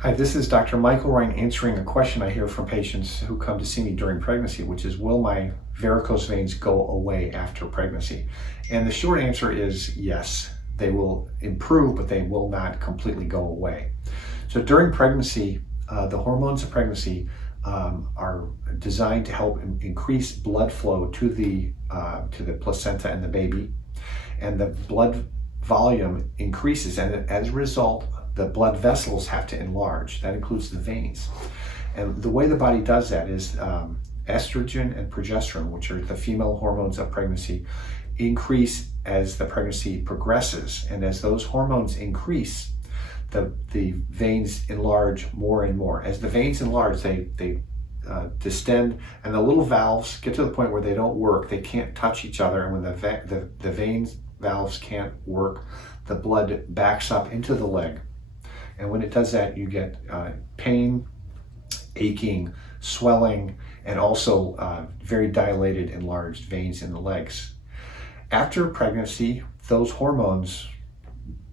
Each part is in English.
Hi, this is Dr. Michael Ryan answering a question I hear from patients who come to see me during pregnancy, which is, will my varicose veins go away after pregnancy? And the short answer is yes. They will improve, but they will not completely go away. So during pregnancy, the hormones of pregnancy are designed to help increase blood flow to the placenta and the baby, and the blood volume increases, and as a result, the blood vessels have to enlarge. That includes the veins. And the way the body does that is estrogen and progesterone, which are the female hormones of pregnancy, increase as the pregnancy progresses. And as those hormones increase, the veins enlarge more and more. As the veins enlarge, they distend, and the little valves get to the point where they don't work. They can't touch each other, and when the veins valves can't work, the blood backs up into the leg. And when it does that, you get pain, aching, swelling, and also very dilated, enlarged veins in the legs. After pregnancy, those hormones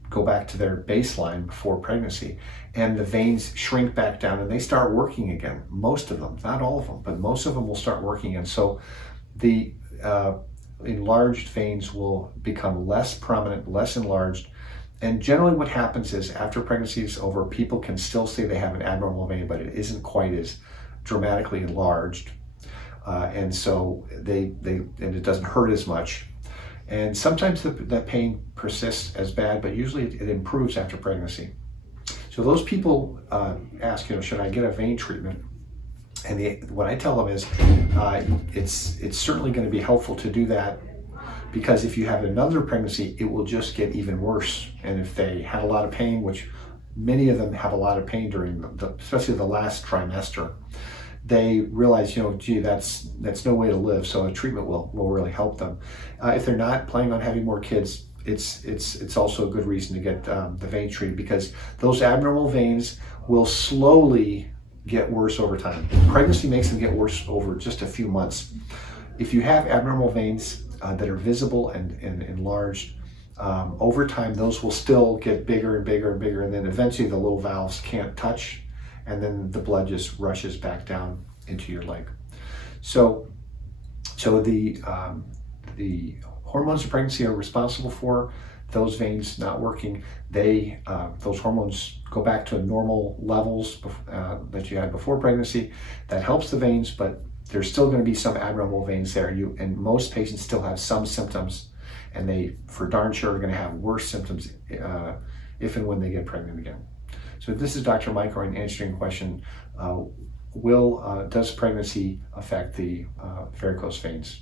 go back to their baseline before pregnancy, and the veins shrink back down and they start working again. Most of them, not all of them, but most of them will start working. And so the enlarged veins will become less prominent, less enlarged. And generally what happens is, after pregnancy is over, people can still say they have an abnormal vein, but it isn't quite as dramatically enlarged. And so and it doesn't hurt as much. And sometimes that pain persists as bad, but usually it improves after pregnancy. So those people ask, should I get a vein treatment? And what I tell them is, it's certainly going to be helpful to do that, because if you have another pregnancy, it will just get even worse. And if they had a lot of pain, which many of them have a lot of pain during especially the last trimester, they realize, gee, that's no way to live. So a treatment will really help them. If they're not planning on having more kids, it's also a good reason to get the vein treated, because those abnormal veins will slowly get worse over time. Pregnancy makes them get worse over just a few months. If you have abnormal veins that are visible and enlarged, over time those will still get bigger and bigger and bigger, and then eventually the little valves can't touch, and then the blood just rushes back down into your leg. So the hormones of pregnancy are responsible for those veins not working. Those hormones go back to normal levels that you had before pregnancy. That helps the veins, but there's still going to be some abnormal veins there. And most patients still have some symptoms, and they, for darn sure, are going to have worse symptoms if and when they get pregnant again. So this is Dr. Mike Ryan answering the question, does pregnancy affect the varicose veins?